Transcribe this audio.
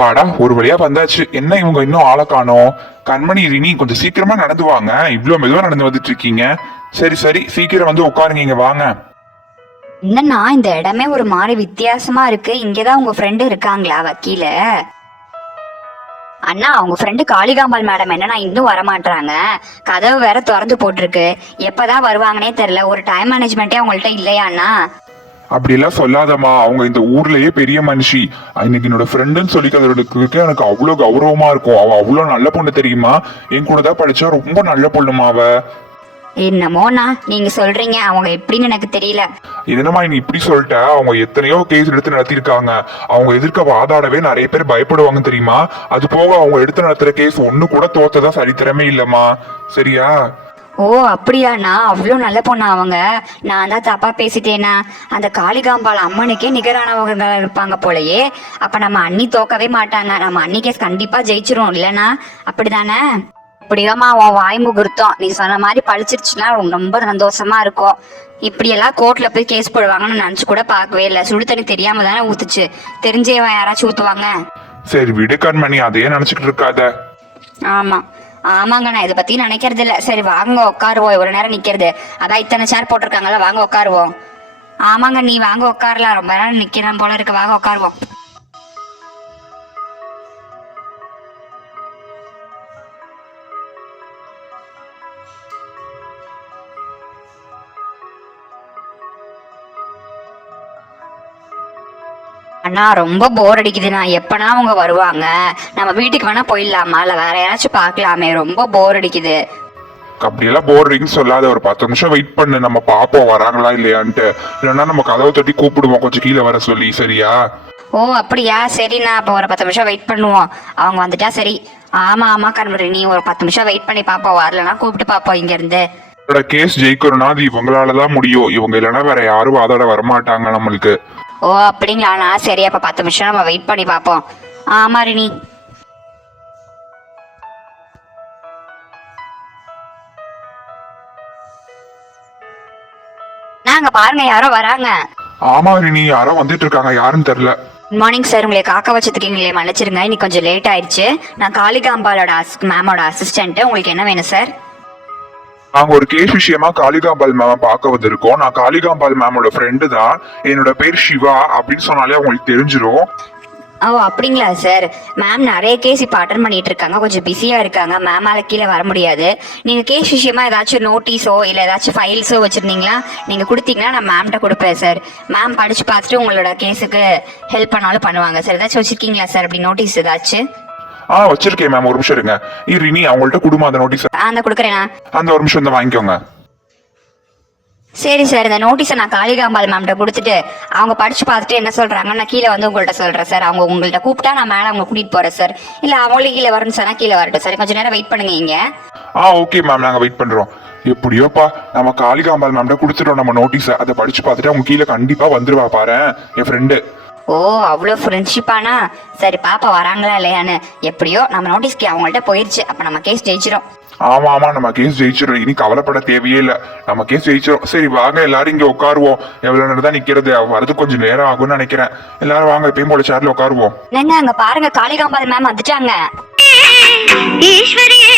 அப்பாடா ஒரு வழியா வந்தாச்சு. என்ன இவங்க இன்னும் ஆளை காணோம்? கண்மணி ரினி கொஞ்சம் சீக்கிரமா நடந்து வாங்க. இவ்வளவு மெதுவா நடந்து வந்துட்டு இருக்கீங்க. சரி சரி சீக்கிரம் வந்து உட்காருங்க, இங்க வாங்க. என்னன்னா இந்த இடமே ஒரு மாதிரி வித்தியாசமா இருக்கு. இங்கதான் உங்க ஃப்ரெண்டு இருக்காங்களா வக்கீல? அண்ணா உங்க ஃப்ரெண்டு காளிகாம்பாள் மேடம் என்னன்னா இன்னும் வரமாட்டாங்க. கதவு வேற திறந்து போட்டிருக்கு. எப்பதான் வருவாங்கன்னே தெரியல. ஒரு டைம் மேனேஜ்மெண்ட்டே அவங்கள்ட்ட இல்லையா அண்ணா? அப்படி எல்லாம் சொல்லாதம்மா, அவங்க இந்த ஊர்லயே பெரிய மனுஷி. இன்னைக்கு என்னோட ஃப்ரெண்டுன்னு சொல்லிக்கிறதுக்கு எனக்கு அவ்வளவு கௌரவமா இருக்கும். அவ அவ்வளவு நல்ல பொண்ணு தெரியுமா? என் கூட தான் படிச்சா ரொம்ப நல்ல பொண்ணுமா அவ. என்னமோண்ணா நீங்க சொல்றீங்க, அவங்க எப்படின்னு எனக்கு தெரியல. என்னமா நீ இப்படி சொல்லிட்ட? அவங்க எத்தனையோ கேஸ் எடுத்து நடத்திருக்காங்க. அவங்க எதிர்க்க வாதாடவே நிறைய பேர் பயப்படுவாங்க தெரியுமா? அது போக அவங்க எடுத்து நடத்துற கேஸ் ஒண்ணு கூட தோத்ததா சரித்திரமே இல்லம்மா. சரியா? ஓ அப்படியாண்ணா, அவ்வளோ நல்ல பொண்ணா அவங்க? நான் தான் தப்பா பேசிட்டேனா? அந்த காளிகாம்பாள் அம்மனுக்கே நிகரானவங்க இருப்பாங்க போலயே. அப்ப நம்ம அண்ணி தோக்கவே மாட்டாங்க. நம்ம அண்ணி கேஸ் கண்டிப்பா ஜெயிச்சிரும் இல்லைன்னா? அப்படிதானே? இப்படிதாம்மா உன் வாய் முகூர்த்தம் நீ சொன்ன மாதிரி பழிச்சிருச்சுன்னா ரொம்ப சந்தோஷமா இருக்கும். இப்படியெல்லாம் கோர்ட்ல போய் கேஸ் போடுவாங்கன்னு நினைச்சு கூட பார்க்கவே இல்லை. சுடு தண்ணி தெரியாம தானே ஊத்துச்சு. தெரிஞ்சவன் யாராச்சும் ஊத்துவாங்க? சரி விடு கண்மணி, அதையே நினைச்சுக்கிட்டு இருக்காத. ஆமா ஆமாங்க, நான் இதை பத்தி நினைக்கிறது இல்ல. சரி வாங்க உட்காருவோம். இவ்வளவு நேரம் நிக்கிறது, அதான் இத்தனை சேர் போட்டிருக்காங்கல்ல, வாங்க உட்காருவோம். ஆமாங்க, நீ வாங்க உட்காரலாம். ரொம்ப நேரம் நிக்கிறேன் போல இருக்கு, வாங்க உட்காருவோம். அண்ணா ரொம்ப போர் அடிக்குதுண்ணா. எப்பனா அவங்க வருவாங்க? நம்ம வீட்டுக்கு வேணா போயிடலாமா, இல்ல வேற யாராச்சும் பாக்கலாமே? ரொம்ப போர் அடிக்குது. அப்படியெல்லாம் போடுறீங்கன்னு சொல்லாத. ஒரு 10 நிமிஷம் வெயிட் பண்ணு, நம்ம பாப்போம் வராங்களா இல்லையான்ட்டு. இல்லைன்னா நம்ம கதவை தட்டி கூப்பிடுவோம் கொஞ்சம் கீழே வர சொல்லி. சரியா? ஓ அப்படியா, சரிண்ணா. அப்ப ஒரு 10 நிமிஷம் வெயிட் பண்ணுவோம். அவங்க வந்துட்டா சரி. ஆமா ஆமா கண்மணி, நீ ஒரு 10 நிமிஷம் வெயிட் பண்ணி பாப்போம். வரலன்னா கூப்பிட்டு பாப்போம் இங்க இருந்து. கேஸ் ஜெயிக்கணும்னா அது இவங்களாலதான் முடியும். இவங்க இல்லைன்னா வேற யாரும் வாதாட வரமாட்டாங்க நம்மளுக்கு. ஓ அப்படிங்களாண்ணா, சரி. அப்ப 10 நிமிஷம் நம்ம வெயிட் பண்ணி பாப்போம். ஆமா ரினி. நாங்க பாருங்க யாரோ வராங்க. ஆமா ரினி, யாரோ வந்துட்டு இருக்காங்க. யாருன்னு தெரியல. Good morning sir. உங்களை காக்க வச்சதுக்கீங்களே மன்னிச்சிருங்க, இன்னைக்கு கொஞ்சம் லேட் ஆயிடுச்சு. நான் காளிகாம்பாலோட மேமோட அசிஸ்டன்ட். உங்களுக்கு என்ன வேணும் சார்? நாங்க ஒரு கேஸ் விஷயமா காளிகாம்பாள் மேம் பார்க்க வந்திருக்கோம். நான் காளிகாம்பாள் மேமோட ஃப்ரெண்டு தான். என்னோட பேர் சிவா. அப்படின்னு சொன்னாலே உங்களுக்கு தெரிஞ்சிடும். ஓ அப்படிங்களா சார். மேம் நிறைய கேஸ் இப்போ அட்டன் பண்ணிட்டு இருக்காங்க, கொஞ்சம் பிஸியா இருக்காங்க. மேமால கீழே வர முடியாது. நீங்க கேஸ் விஷயமா ஏதாச்சும் நோட்டீஸோ இல்லை ஏதாச்சும் ஃபைல்ஸோ வச்சிருந்தீங்களா? நீங்க கொடுத்தீங்கன்னா நான் மேம்கிட்ட கொடுப்பேன் சார். மேம் படிச்சு பார்த்துட்டு உங்களோட கேஸுக்கு ஹெல்ப் பண்ணாலும் பண்ணுவாங்க சார். ஏதாச்சும் வச்சிருக்கீங்களா சார் அப்படி நோட்டீஸ் ஏதாச்சும்? வச்சிருக்கேன் மேம். ஒரு நிமிஷம் இருங்க. ரினி அவங்கள்ட்ட குடுமா அந்த நோட்டீஸ். அந்த கொடுக்குறேண்ணா. அந்த ஒரு நிமிஷம் தான் வாங்கிக்கோங்க. சரி சார், இந்த நோட்டீஸை நான் காளிகாம்பாள் மேம்கிட்ட கொடுத்துட்டு அவங்க படிச்சு பார்த்துட்டு என்ன சொல்றாங்க நான் கீழே வந்து உங்கள்கிட்ட சொல்றேன் சார். அவங்க உங்கள்கிட்ட கூப்பிட்டா நான் மேலே அவங்க கூட்டிட்டு போறேன் சார். இல்ல அவங்களே கீழே வரணும் சொன்னா கீழே வரட்டும் சார். கொஞ்சம் நேரம் வெயிட் பண்ணுங்க இங்க. ஓகே மேம், நாங்க வெயிட் பண்றோம். எப்படியோப்பா நம்ம காளிகாம்பாள் மேம்கிட்ட கொடுத்துட்டோம் நம்ம நோட்டீஸை. அதை படிச்சு பார்த்துட்டு அவங்க கீழே கண்டிப்பா வந்துருவா பாரு என் ஃப்ரெண்டு. ஓ அவ்வளோ ஃப்ரெண்ட்ஷிப்பானா? சரி பாப்பா வராங்களா இல்லையான்னு. எப்படியோ நம்ம நோட்டீஸ்க்கு அவங்கள்ட்ட போயிருச்சு. அப்ப நம்ம கேஸ் ஜெயிச்சிரும். ஆமா நம்ம கேஸ் ஜெயிச்சிடும். இனி கவலைப்பட தேவையே இல்ல. நம்ம கேஸ் ஜெயிச்சிடும். சரி வாங்க எல்லாரும் இங்க உட்காருவோம். எவ்வளவு நேரம் தான் நிக்கிறது? வரது கொஞ்சம் நேரம் ஆகும்னு நினைக்கிறேன். எல்லாரும் வாங்க எப்பயும் போல சேர்ல உட்காருவோம். என்னங்க அங்க பாருங்க, காளிகாம்பாள் மேம் வந்துட்டாங்க. ஈஸ்வரியே